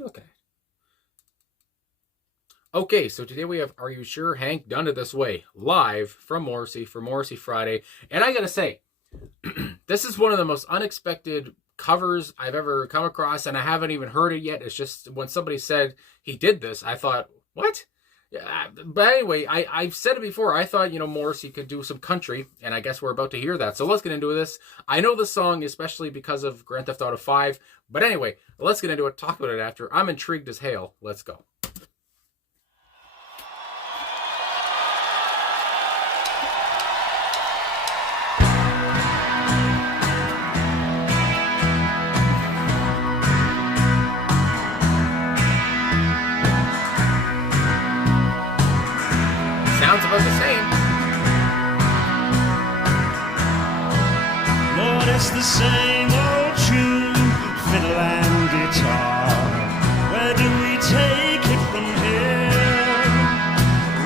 you looking at? Okay, so today we have Are You Sure Hank Done It This Way, live from Morrissey for Morrissey Friday. And I gotta say, this is one of the most unexpected covers I've ever come across, and I haven't even heard it yet. It's just when somebody said he did this, I thought, what? Yeah, but anyway, I've said it before. I thought, Morrissey could do some country, and I guess we're about to hear that. So let's get into this. I know this song, especially because of Grand Theft Auto 5. But anyway, let's get into it. Talk about it after. I'm intrigued as hell. Let's go. Sounds about the same. Lord, it's the same old tune, fiddle and guitar. Where do we take it from here?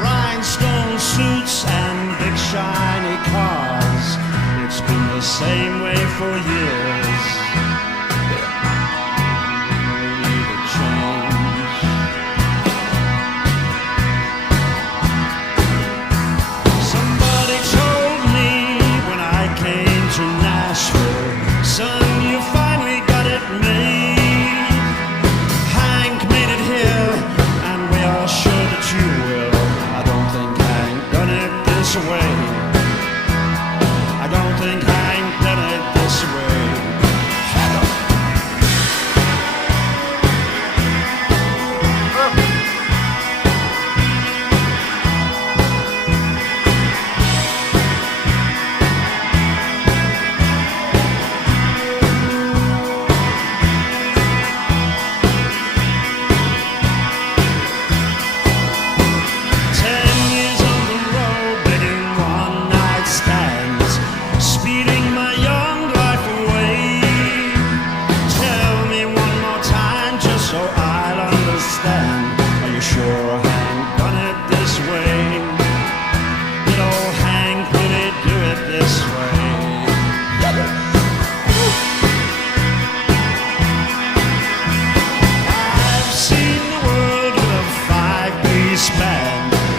Rhinestone suits and big shiny cars. It's been the same way for years. We need a change. Somebody told me when I came to Nashville, son, you finally got it made. Hank made it here, and we are sure that you will. I don't think Hank done it this way. I don't think Hank done it this way.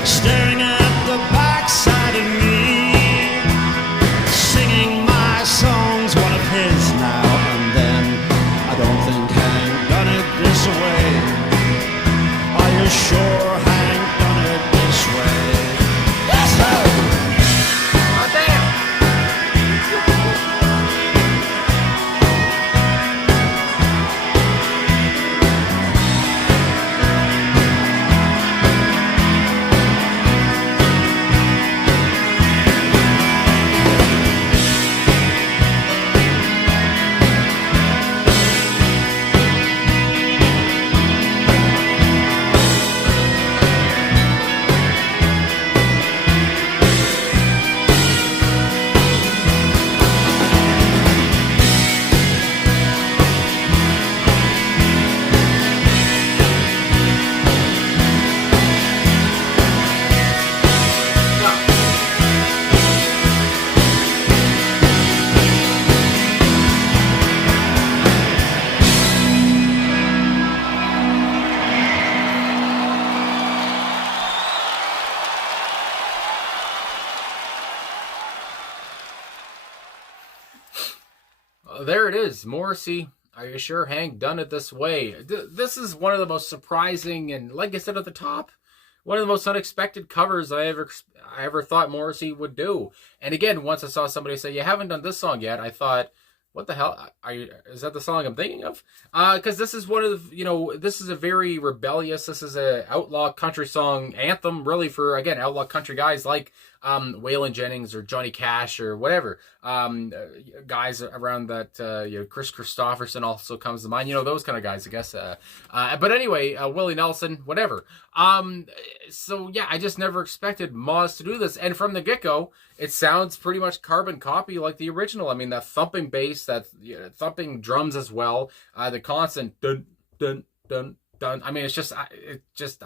Staring at the backside of me, singing my songs, one of his now and then. I don't think Hank done it this way. Are you sure Hank done it this way? Yes, sir! Oh, damn! There it is. Morrissey, Are You Sure Hank Done It This Way? This is one of the most surprising and, like I said at the top, one of the most unexpected covers I ever thought Morrissey would do. And again, once I saw somebody say, you haven't done this song yet, I thought, what the hell? Is that the song I'm thinking of? Because this is one of the, this is a very rebellious, this is a outlaw country song anthem, really, for, again, outlaw country guys like Waylon Jennings or Johnny Cash or whatever. Guys around that, Chris Christopherson also comes to mind. Those kind of guys, I guess. But anyway, Willie Nelson, whatever. So yeah, I just never expected Moz to do this. And from the get-go, it sounds pretty much carbon copy like the original. I mean, that thumping bass, that thumping drums as well, the constant dun, dun, dun, done. I mean,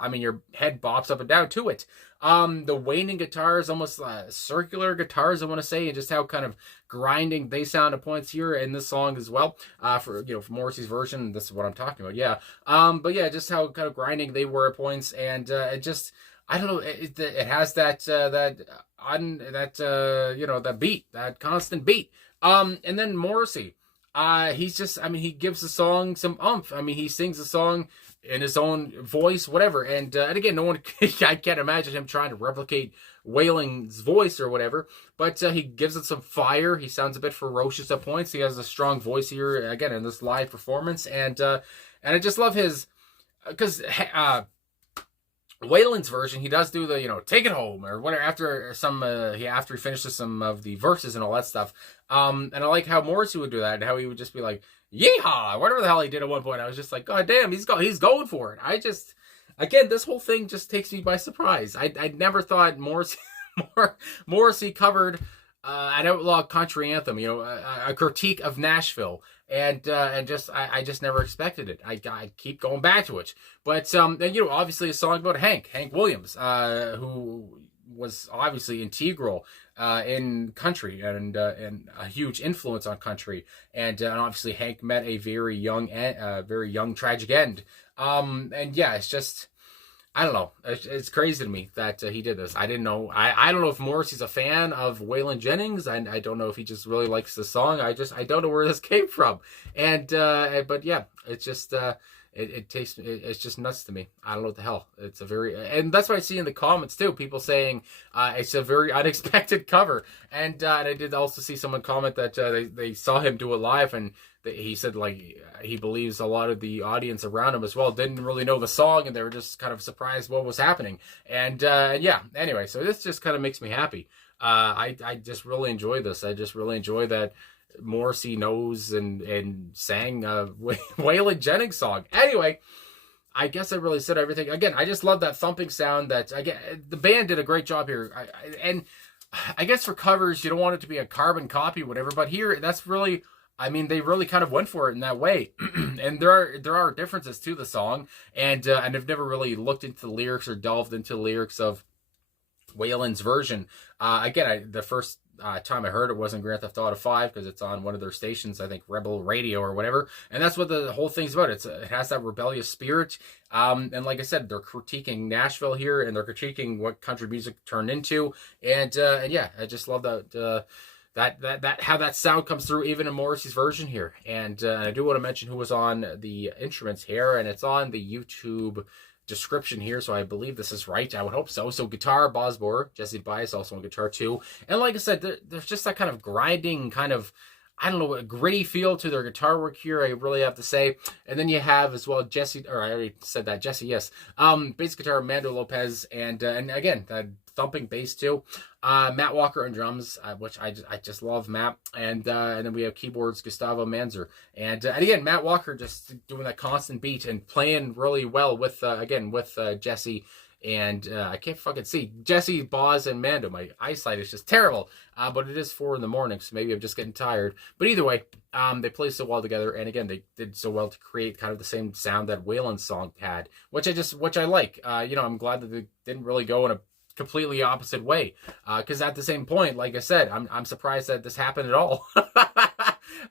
I mean, your head bops up and down to it. The waning guitars, almost circular guitars, I want to say, and just how kind of grinding they sound at points here in this song as well. For Morrissey's version, this is what I'm talking about. Yeah. But yeah, just how kind of grinding they were at points, and it just, I don't know, it has that that beat, that constant beat. And then Morrissey, he's just, I mean, he gives the song some oomph. I mean, he sings the song in his own voice, whatever. And again, no one, I can't imagine him trying to replicate Waylon's voice or whatever, but he gives it some fire. He sounds a bit ferocious at points. He has a strong voice here, again, in this live performance. And I just love his, because Waylon's version, he does do the, take it home or whatever after he finishes some of the verses and all that stuff. And I like how Morrissey would do that, and how he would just be like, yeehaw, whatever the hell he did at one point. I was just like, God damn, he's going for it. Again, this whole thing just takes me by surprise. I never thought Morrissey covered an outlaw country anthem, a critique of Nashville. And just I just never expected it. I keep going back to it. But obviously a song about Hank Williams, who was obviously integral in country and a huge influence on country. And obviously Hank met a very young tragic end. And yeah, it's just, I don't know. It's crazy to me that he did this. I didn't know. I don't know if Morrissey's a fan of Waylon Jennings. I don't know if he just really likes the song. I don't know where this came from. And but yeah, it's just it's just nuts to me. I don't know what the hell. And that's what I see in the comments too. People saying it's a very unexpected cover. And I did also see someone comment that they saw him do it live, and he said he believes a lot of the audience around him as well didn't really know the song, and they were just kind of surprised what was happening. And yeah, anyway, so this just kind of makes me happy. I just really enjoy this. I just really enjoy that Morrissey knows and sang a Waylon Jennings song. Anyway, I guess I really said everything. Again, I just love that thumping sound. The band did a great job here. And I guess for covers, you don't want it to be a carbon copy, whatever. But here, that's really, I mean, they really kind of went for it in that way. And there are differences to the song. And I've never really looked into the lyrics or delved into the lyrics of Waylon's version. Again, the first time I heard it wasn't Grand Theft Auto 5, because it's on one of their stations, I think Rebel Radio or whatever. And that's what the whole thing's about. It has that rebellious spirit. And like I said, they're critiquing Nashville here, and they're critiquing what country music turned into. And yeah, I just love that how that sound comes through even in Morrissey's version here. And I do want to mention who was on the instruments here, and it's on the YouTube description here, so I believe this is right. I would hope so. So guitar, Bosbor, Jesse Bias also on guitar too. And like I said, there's just that kind of grinding, kind of, I don't know, a gritty feel to their guitar work here, I really have to say. And then you have as well Jesse, or I already said that, Jesse, yes. Bass guitar, Mando Lopez, and again, that thumping bass too. Matt Walker on drums, which I just love Matt. And then we have keyboards, Gustavo Manzer. And again, Matt Walker just doing that constant beat and playing really well with Jesse. And I can't fucking see Jesse, Boz, and Mando. My eyesight is just terrible. But it is 4 a.m, so maybe I'm just getting tired. But either way, they play so well together. And again, they did so well to create kind of the same sound that Waylon's song had, which I like. I'm glad that they didn't really go in a completely opposite way. Because at the same point, like I said, I'm surprised that this happened at all.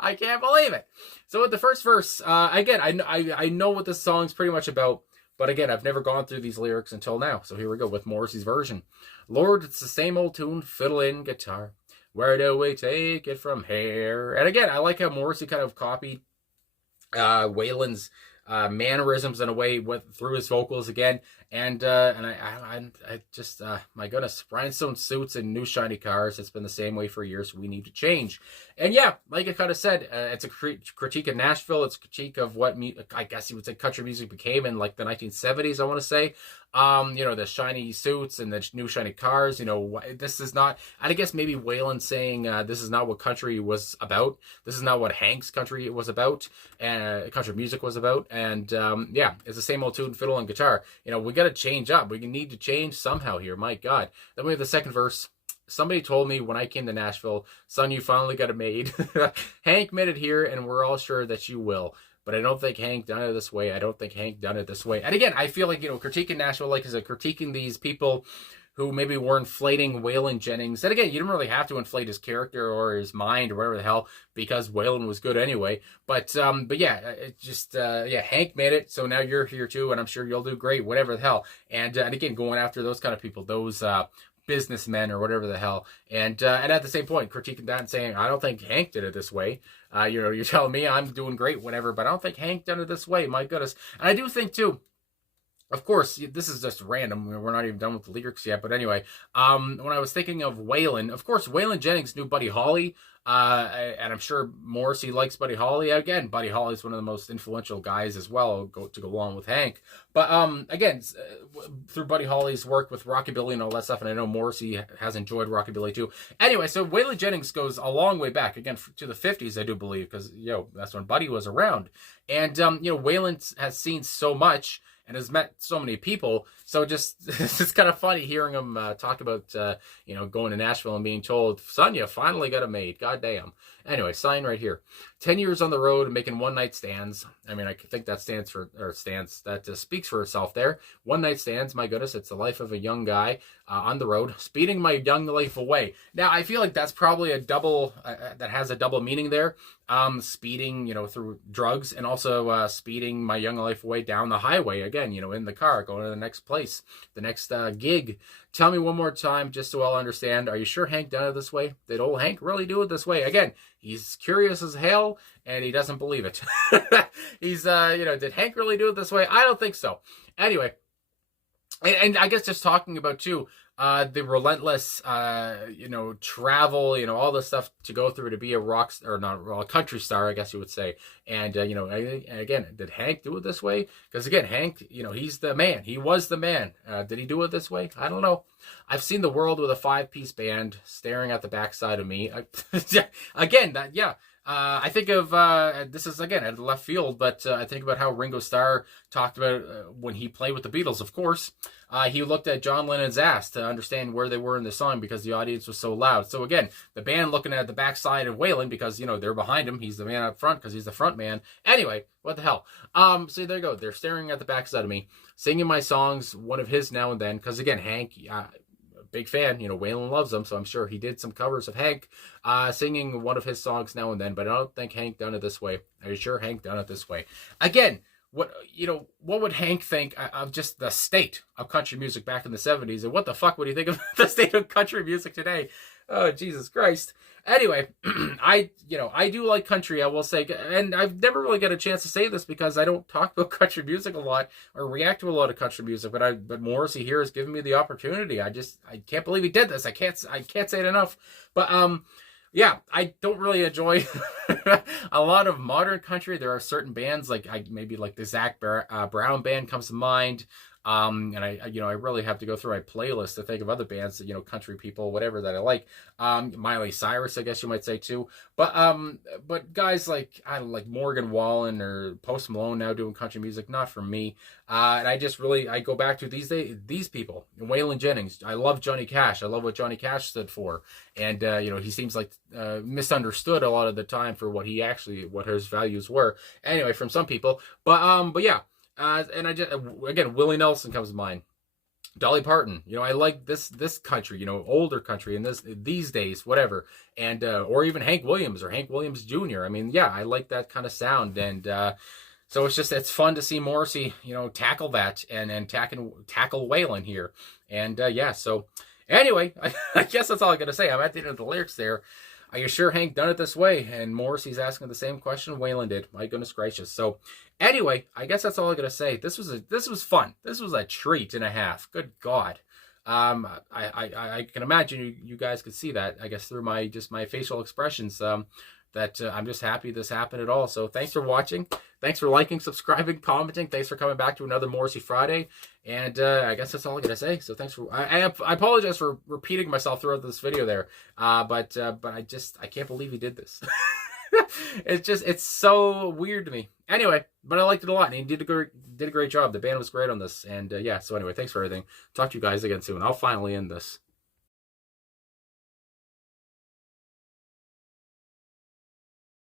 I can't believe it. So with the first verse, again, I know what this song's pretty much about. But again, I've never gone through these lyrics until now. So here we go with Morrissey's version. Lord, it's the same old tune, fiddle and guitar. Where do we take it from here? And again, I like how Morrissey kind of copied Waylon's mannerisms in a way through his vocals again. And I just, my goodness, rhinestone suits and new shiny cars. It's been the same way for years. We need to change. And yeah, like I kind of said, it's a critique of Nashville. It's a critique of what I guess you would say country music became in like the 1970s, I want to say. The shiny suits and the new shiny cars. This is not, I guess maybe Waylon saying this is not what country was about. This is not what Hank's country was about, and country music was about. And yeah, it's the same old tune, fiddle and guitar. We got to change up. We need to change somehow here. My God. Then we have the second verse. Somebody told me when I came to Nashville, son, you finally got it made. Hank made it here, and we're all sure that you will. but I don't think Hank done it this way. I don't think Hank done it this way. And again, I feel like, critiquing Nashville, like, is it critiquing these people who maybe were inflating Waylon Jennings. And again, you didn't really have to inflate his character or his mind or whatever the hell, because Waylon was good anyway. But yeah, it just, Hank made it, so now you're here too, and I'm sure you'll do great, whatever the hell. And again, going after those kind of people, those businessmen or whatever the hell. And at the same point, critiquing that and saying, I don't think Hank did it this way. You're telling me I'm doing great, whatever, but I don't think Hank done it this way, my goodness. And I do think too, of course, this is just random. We're not even done with the lyrics yet. But anyway, when I was thinking of Waylon, of course, Waylon Jennings knew Buddy Holly. And I'm sure Morrissey likes Buddy Holly. Again, Buddy Holly is one of the most influential guys as well, to go along with Hank. But again, through Buddy Holly's work with Rockabilly and all that stuff, and I know Morrissey has enjoyed Rockabilly too. Anyway, so Waylon Jennings goes a long way back, again, to the 50s, I do believe, because, that's when Buddy was around. And, Waylon has seen so much and has met so many people. So it's kind of funny hearing him talk about, going to Nashville and being told, son, you finally got a maid. Goddamn. Anyway, sign right here. 10 years on the road and making one-night stands. I mean, I think that speaks for itself there. One-night stands, my goodness, it's the life of a young guy on the road, speeding my young life away. Now, I feel like that's probably that has a double meaning there. Speeding, through drugs, and also speeding my young life away down the highway, again, in the car, going to the next place, the next gig. Tell me one more time, just so I'll understand, are you sure Hank done it this way? Did old Hank really do it this way? Again, he's curious as hell, and he doesn't believe it. He's, did Hank really do it this way? I don't think so. Anyway, and I guess just talking about, too, the relentless, travel, all the stuff to go through to be a country star, I guess you would say. And, again, did Hank do it this way? Because, again, Hank, he's the man. He was the man. Did he do it this way? I don't know. I've seen the world with a 5-piece band staring at the backside of me. Again, I think of, this is, again, at left field, but I think about how Ringo Starr talked about when he played with the Beatles, of course. He looked at John Lennon's ass to understand where they were in the song because the audience was so loud. So, again, the band looking at the backside of Waylon because, they're behind him. He's the man up front because he's the front man. Anyway, what the hell? So there you go. They're staring at the backside of me, singing my songs, one of his now and then. Because, again, Hank... big fan, Waylon loves him, so I'm sure he did some covers of Hank, singing one of his songs now and then, but I don't think Hank done it this way. Are you sure Hank done it this way? Again, what would Hank think of just the state of country music back in the 70s, and what the fuck would he think of the state of country music today? Oh, Jesus Christ. Anyway, I do like country, I will say, and I've never really got a chance to say this because I don't talk about country music a lot or react to a lot of country music, but Morrissey here has given me the opportunity. I can't believe he did this. I can't say it enough. But I don't really enjoy a lot of modern country. There are certain bands like the Zach Brown band comes to mind. And I really have to go through my playlist to think of other bands that, country people, whatever that I like. Miley Cyrus, I guess you might say too. But guys like, I don't like Morgan Wallen or Post Malone now doing country music, not for me. And I go back to these people. Waylon Jennings. I love Johnny Cash. I love what Johnny Cash stood for. And, he seems like misunderstood a lot of the time for what his values were. Anyway, from some people. But yeah. And again, Willie Nelson comes to mind. Dolly Parton, I like this country, older country, and these days, whatever, and or even Hank Williams or Hank Williams Jr. I mean, I like that kind of sound, and so it's fun to see Morrissey, tackle that and tackle Waylon here, and so anyway, I guess that's all I gotta say. I'm at the end of the lyrics there. Are you sure Hank done it this way? And Morrissey's asking the same question Waylon did. My goodness gracious. So anyway, I guess that's all I gotta say. This was fun. This was a treat and a half. Good God. I can imagine you guys could see that, I guess, through my facial expressions, that I'm just happy this happened at all. So thanks for watching. Thanks for liking, subscribing, commenting. Thanks for coming back to another Morrissey Friday. And I guess that's all I gotta say. So thanks for. I apologize for repeating myself throughout this video there. But I can't believe he did this. It's so weird to me. Anyway, but I liked it a lot, and he did a great job. The band was great on this. And so anyway, thanks for everything. Talk to you guys again soon. I'll finally end this.